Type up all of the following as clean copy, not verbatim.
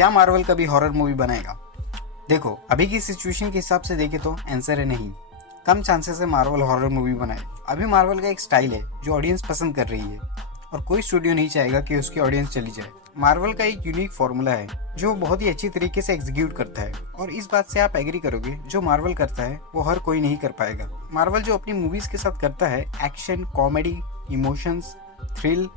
क्या मार्वल कभी horror movie बनाएगा? देखो, अभी की सिचुएशन के हिसाब से देखें तो आंसर है नहीं। कम चांसेस है मार्वल हॉरर मूवी बनाए। अभी मार्वल का एक स्टाइल है जो ऑडियंस पसंद कर रही है और कोई स्टूडियो नहीं चाहेगा कि उसकी ऑडियंस चली जाए। मार्वल का एक यूनिक फॉर्मूला है जो बहुत ही अच्छी तरीके से एग्जीक्यूट करता है और इस बात से आप एग्री करोगे, जो मार्वल करता है वो हर कोई नहीं कर पाएगा। मार्वल जो अपनी मूवीज के साथ करता है, एक्शन, कॉमेडी, इमोशंस, थ्रिल,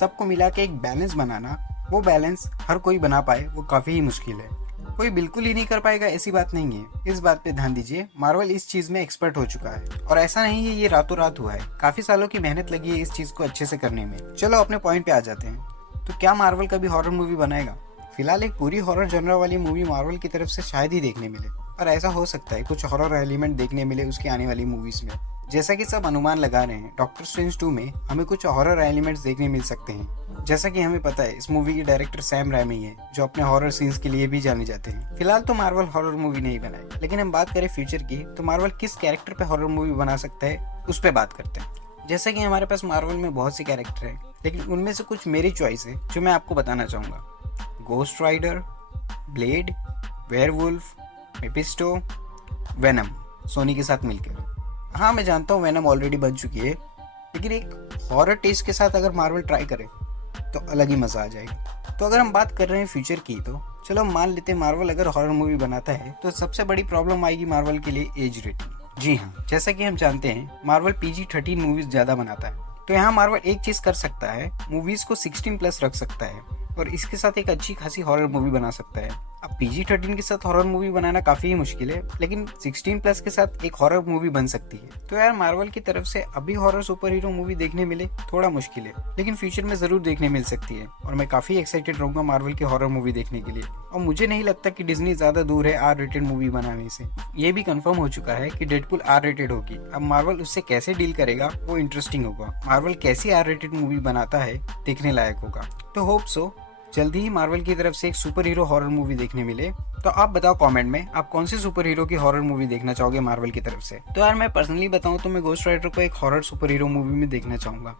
सबको मिला के एक बैलेंस बनाना, वो बैलेंस हर कोई बना पाए वो काफी ही मुश्किल है। कोई बिल्कुल ही नहीं कर पाएगा ऐसी बात नहीं है। इस बात पे ध्यान दीजिए, मार्वल इस चीज में एक्सपर्ट हो चुका है और ऐसा नहीं है ये रातों रात हुआ है। काफी सालों की मेहनत लगी है इस चीज को अच्छे से करने में। चलो अपने पॉइंट पे आ जाते हैं। तो क्या मार्वल कभी हॉरर मूवी बनाएगा? फिलहाल एक पूरी हॉरर जनर वाली मूवी मार्वल की तरफ से शायद ही देखने मिले, पर ऐसा हो सकता है कुछ हॉरर एलिमेंट देखने मिले उसकी आने वाली मूवीज में। जैसा कि सब अनुमान लगा रहे हैं, डॉक्टर स्ट्रेंज 2 में हमें कुछ हॉरर एलिमेंट्स देखने मिल सकते हैं। जैसा कि हमें पता है इस मूवी के डायरेक्टर सैम राइमी है जो अपने हॉरर सीन्स के लिए भी जाने जाते हैं। फिलहाल तो मार्वल हॉरर मूवी नहीं बनाई, लेकिन हम बात करें फ्यूचर की तो मार्वल किस कैरेक्टर पे हॉरर मूवी बना सकता है उस पर बात करते हैं। जैसा कि हमारे पास मार्वल में बहुत से कैरेक्टर हैं, लेकिन उनमें से कुछ मेरी चॉइस है जो मैं आपको बताना चाहूंगा। Ghost Rider, Blade, Werewolf, Mephisto, Venom, Sony के साथ मिलकर। हाँ, मैं जानता हूँ वेनम ऑलरेडी बन चुकी है, लेकिन एक हॉरर टेस्ट के साथ अगर मार्वल ट्राई करे तो अलग ही मजा आ जाएगा। तो अगर हम बात कर रहे हैं फ्यूचर की, तो चलो मान लेते हैं मार्वल अगर हॉरर मूवी बनाता है तो सबसे बड़ी प्रॉब्लम आएगी मार्वल के लिए एज रेटिंग। जी हाँ, जैसा कि हम जानते हैं मार्वल PG-13 मूवीज ज्यादा बनाता है, तो यहाँ मार्वल एक चीज कर सकता है, मूवीज को 16+ रख सकता है और इसके साथ एक अच्छी खासी हॉरर मूवी बना सकता है। अब PG-13 के साथ हॉरर मूवी बनाना काफी ही मुश्किल है, लेकिन 16+ के साथ एक हॉरर मूवी बन सकती है। तो यार मार्वल की तरफ से अभी हॉरर सुपर हीरो मूवी देखने मिले थोड़ा मुश्किल है, लेकिन फ्यूचर में जरूर देखने मिल सकती है और मैं काफी एक्साइटेड रहूंगा मार्वल की हॉरर मूवी देखने के लिए। और मुझे नहीं लगता कि डिज्नी ज्यादा दूर है R-rated मूवी बनाने से। ये भी कंफर्म हो चुका है कि डेडपुल R-rated होगी। अब मार्वल उससे कैसे डील करेगा वो इंटरेस्टिंग होगा। मार्वल कैसी R-rated मूवी बनाता है देखने लायक होगा। तो होप सो जल्दी ही मार्वल की तरफ से एक सुपर हीरो हॉरर मूवी देखने मिले। तो आप बताओ कमेंट में आप कौन सी सुपर हीरो की हॉरर मूवी देखना चाहोगे मार्वल की तरफ से। तो यार मैं पर्सनली बताऊं तो मैं गोस्ट राइडर को एक हॉरर सुपर हीरो मूवी में देखना चाहूंगा।